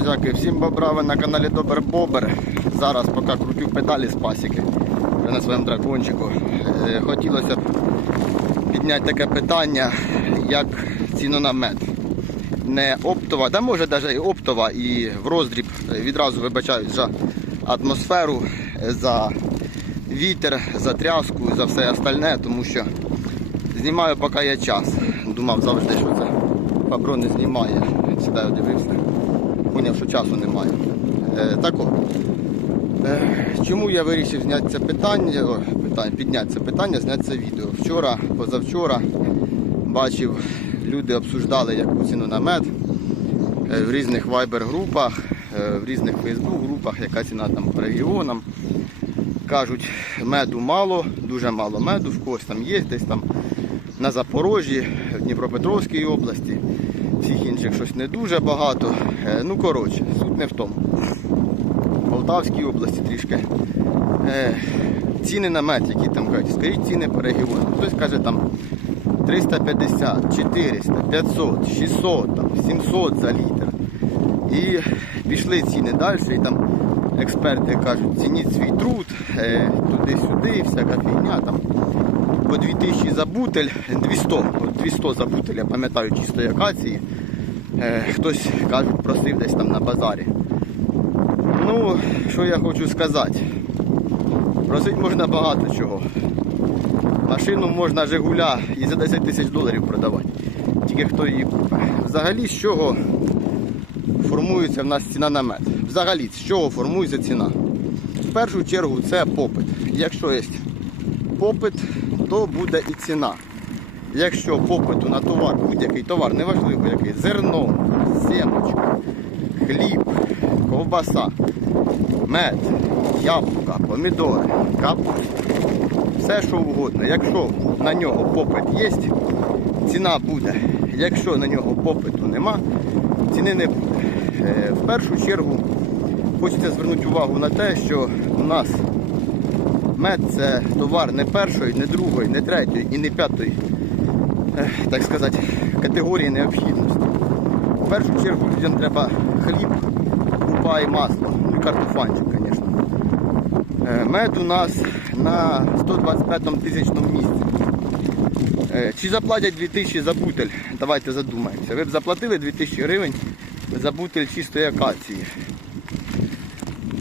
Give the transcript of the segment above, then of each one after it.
друзяки, всім бобрави на каналі Добер Бобер. Зараз поки крутю педалі з пасіки на своєму дракончику. Е, Хотілося б підняти таке питання, як ціну на мед. Не оптова, да може навіть і оптова, і в роздріб е, відразу вибачають за атмосферу, за вітер, за тряску, за все остальне, тому що знімаю поки є час. Думав завжди, що це Фабро не знімає. Сідаю, дивився. Поняв, що часу немає. Е, так от. Е, чому я вирішив зняти це питання, о, питання, підняти це питання, зняти це відео. Вчора, позавчора бачив, люди обсуждали яку ціну на мед е, в різних вайбер-групах, в різних фейсбук-групах, яка ціна там по регіонам. Кажуть, меду мало, дуже мало меду, в когось там є, десь там на Запорожжі, в Дніпропетровській області, всіх інших щось не дуже багато. Е, Ну, коротше, суть не в тому. В Полтавській області трішки. Е, ціни на мед, які там кажуть, скажіть ціни по регіону. Хтось каже там 350, 400, 500, 600, там, 700 за літр. І пішли ціни далі, і там експерти кажуть, цініть свій труд, е, туди-сюди, всяка фігня там по 2000 за бутель, 200, 200 за бутель, я пам'ятаю чистої акації. Е, хтось кажуть, просив десь там на базарі. Ну, що я хочу сказати. Просить можна багато чого. Машину можна Жигуля і за 10 тисяч доларів продавати. Тільки хто її купить. Взагалі з чого формується в нас ціна на мед? Взагалі, з чого формується ціна? В першу чергу це попит. Якщо є попит, то буде і ціна. Якщо попиту на товар, будь-який товар, неважливо який, зерно, семочка, хліб, ковбаса, мед, яблука, помідори, капуста, все що угодно. Якщо на нього попит є, ціна буде. Якщо на нього попиту нема, ціни не буде. Е, В першу чергу хочеться звернути увагу на те, що у нас Мед це товар не першої, не другої, не третьої і не п'ятої, так сказати, категорії необхідності. В першу чергу людям треба хліб, крупа і масло, ну і картофанчик, звісно. Е, Мед у нас на 125 тисячному місці. Е, Чи заплатять 2000 за бутель? Давайте задумаємося. Ви б заплатили 2000 гривень за бутель чистої акації.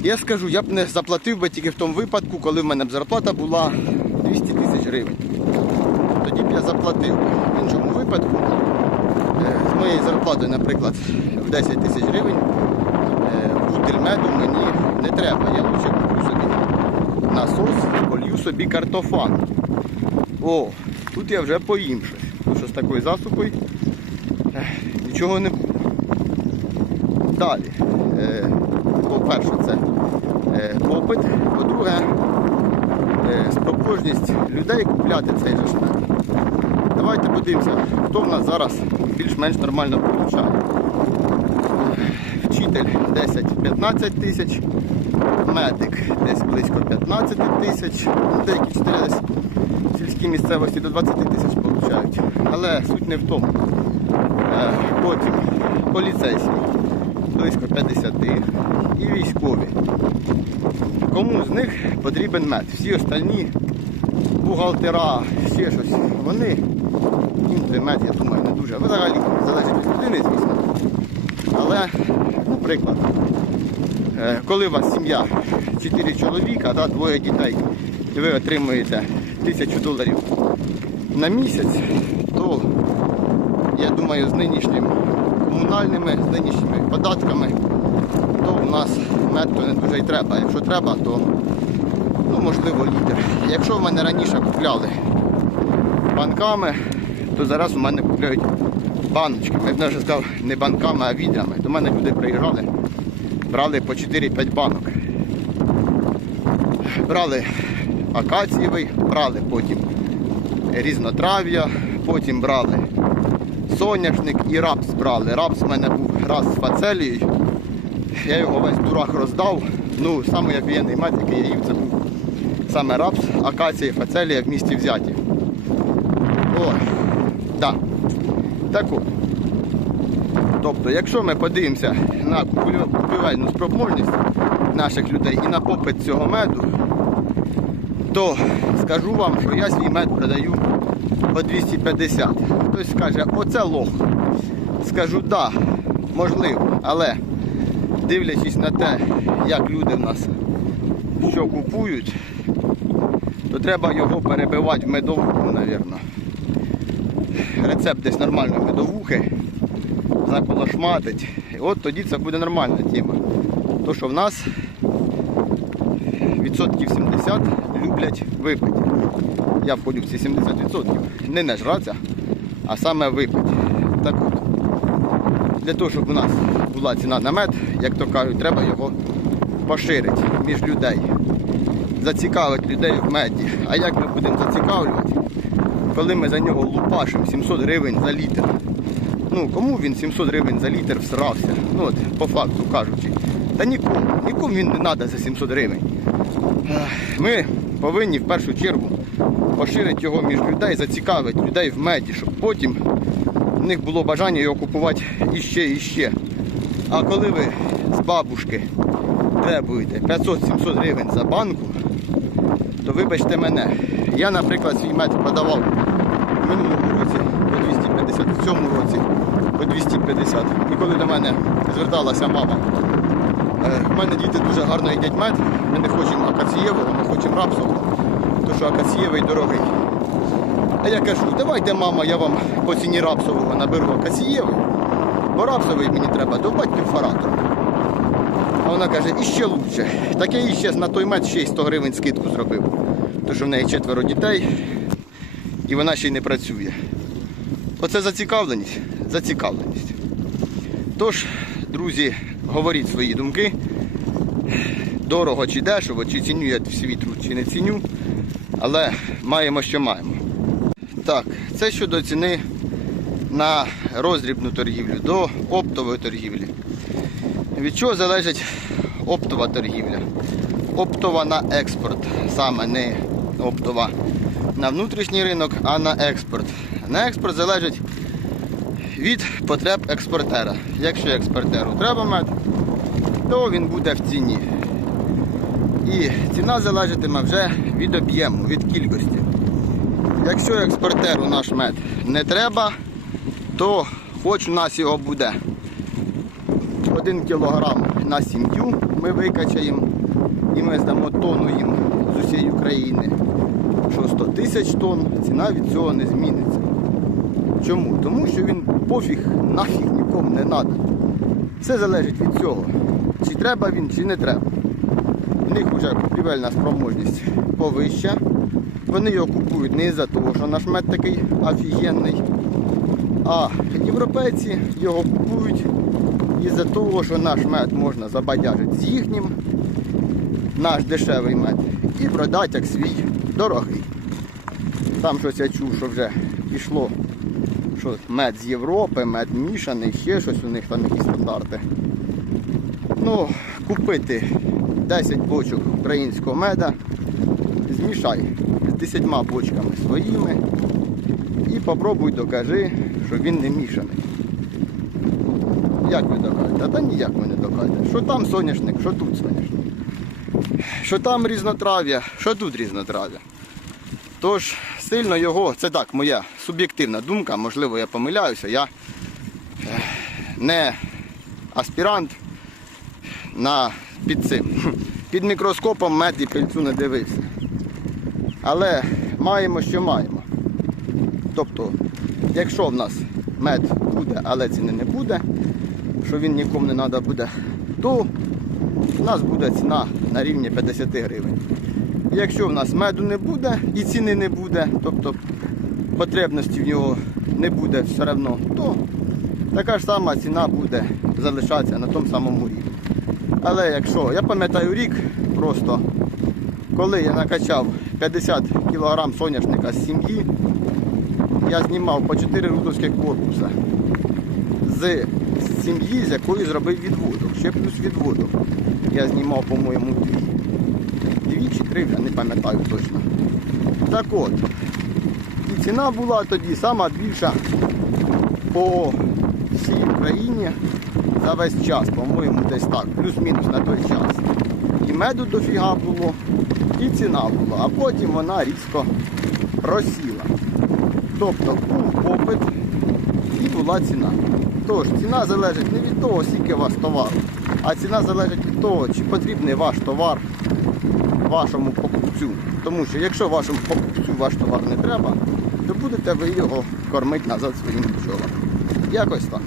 Я скажу, я б не заплатив би тільки в тому випадку, коли в мене б зарплата була 200 тисяч гривень. Заплатив. В іншому випадку е, з моєї зарплати, наприклад, в 10 тисяч гривень е, бутиль меду мені не треба. Я лучше куплю собі насос, полью собі картофан. О, тут я вже поїм щось. Що з такою засухою е, нічого не буде. Далі. По-перше, це попит. По-друге, спроможність людей купляти цей же ж мед. Давайте подивимося, хто в нас зараз більш-менш нормально получає. Вчитель 10-15 тисяч, медик десь близько 15 тисяч, ну, деякі вчителі десь в сільській місцевості до 20 тисяч получають. Але суть не в тому. Е, Потім поліцейський близько 50 і військові. Кому з них потрібен мед? Всі остальні бухгалтера, ще щось, вони мед, я думаю, не дуже. Взагалі залежить від людини, звісно. Але, наприклад, е, коли у вас сім'я 4 чоловіка, да, двоє дітей, і ви отримуєте 1000 доларів на місяць, то я думаю, з нинішнім комунальними, з нинішніми податками, то у нас мед то не дуже й треба. Якщо треба, то ну, можливо літр. Якщо в мене раніше купляли банками, то зараз у мене купляють баночками. Я б навіть сказав, не банками, а відрами. До мене люди приїжджали, брали по 4-5 банок. Брали акацієвий, брали потім різнотрав'я, потім брали соняшник і рапс брали. Рапс в мене був раз з фацелією. Я його весь дурак роздав. Ну, саме як воєнний мед, який я їв, це був саме рапс, акація, фацелія в місті взяті. О, да. Так от. Тобто, якщо ми подивимося на купівельну спроможність наших людей і на попит цього меду, то скажу вам, що я свій мед продаю по 250. Хтось скаже, оце лох. Скажу, да, можливо, але дивлячись на те, як люди в нас що купують, то треба його перебивати в медовуху, мабуть. Рецепт десь нормальної медовухи, заколошматить. І от тоді це буде нормальна тема. То, що в нас відсотків 70 люблять випити. Я входжу в ці 70%. Не нажратися, а саме випити. Так от, для того, щоб у нас була ціна на мед, як то кажуть, треба його поширити між людей. Зацікавити людей в меді. А як ми будемо зацікавлювати, коли ми за нього лупашимо 700 гривень за літр? Ну, кому він 700 гривень за літр всрався? Ну от, по факту кажучи. Та нікому, нікому він не треба за 700 гривень. Ми повинні в першу чергу поширити його між людей, зацікавити людей в меді, щоб потім в них було бажання його купувати іще і ще. А коли ви з бабушки требуєте 500-700 гривень за банку, то вибачте мене. Я, наприклад, свій мед продавав в минулому році по 250, в цьому році по 250. І коли до мене зверталася мама, е, в мене діти дуже гарно їдять мед, ми не хочемо акацієвого, ми хочемо рапсового, тому що акацієвий дорогий. А я кажу, давайте, мама, я вам по ціні рапсового наберу акацієвий, бо рапсовий мені треба до батьків фаратор. А вона каже, іще лучше. Так я їй ще на той мед ще й 100 гривень скидку зробив. Тому що в неї четверо дітей і вона ще й не працює. Оце зацікавленість. Зацікавленість. Тож, друзі, говоріть свої думки. Дорого чи дешево, чи ціню я свій труд, чи не ціню. Але маємо, що маємо. Так, це щодо ціни на роздрібну торгівлю до оптової торгівлі. Від чого залежить оптова торгівля? Оптова на експорт, саме не оптова на внутрішній ринок, а на експорт. На експорт залежить від потреб експортера. Якщо експортеру треба мед, то він буде в ціні. І ціна залежатиме вже від об'єму, від кількості. Якщо експортеру наш мед не треба, то хоч у нас його буде 1 кілограм на сім'ю ми викачаємо і ми здамо тонну їм з усієї України. Що 100 тисяч тонн, ціна від цього не зміниться. Чому? Тому що він пофіг нафіг нікому не треба. Все залежить від цього. Чи треба він, чи не треба. В них вже купівельна спроможність повища. Вони його купують не за того, що наш мед такий офігенний. А європейці його купують із-за того, що наш мед можна забадяжити з їхнім, наш дешевий мед, і продати як свій дорогий. Там щось я чув, що вже пішло, що мед з Європи, мед мішаний, ще щось у них там якісь стандарти. Ну, купити 10 бочок українського меда, змішай з 10 бочками своїми і попробуй докажи, що він не мішаний. Як ви докажете? Та ніяк ви не докажете. Що там соняшник, що тут соняшник. Що там різнотрав'я, що тут різнотрав'я. Тож сильно його, це так, моя суб'єктивна думка, можливо, я помиляюся, я е, не аспірант на під цим. Під мікроскопом мед і пильцю не дивився. Але маємо, що маємо. Тобто, якщо в нас мед буде, але ціни не буде, що він нікому не треба буде, то у нас буде ціна на рівні 50 гривень. Якщо в нас меду не буде і ціни не буде, тобто потребності в нього не буде все одно, то така ж сама ціна буде залишатися на тому самому рівні. Але якщо, я пам'ятаю рік просто, коли я накачав 50 кг соняшника з сім'ї, я знімав по 4 рудовських корпуса з сім'ї, з якої зробив відводок. Ще плюс відводок. Я знімав, по-моєму, дві. Дві три, вже не пам'ятаю точно. Так от. І ціна була тоді сама більша по всій Україні за весь час, по-моєму, десь так, плюс-мінус на той час. І меду дофіга було, і ціна була, а потім вона різко просіла. Тобто був попит і була ціна. Тож, ціна залежить не від того, скільки у вас товару, а ціна залежить від того, чи потрібний ваш товар вашому покупцю. Тому що якщо вашому покупцю ваш товар не треба, то будете ви його кормити назад своїм бджолам. Якось так.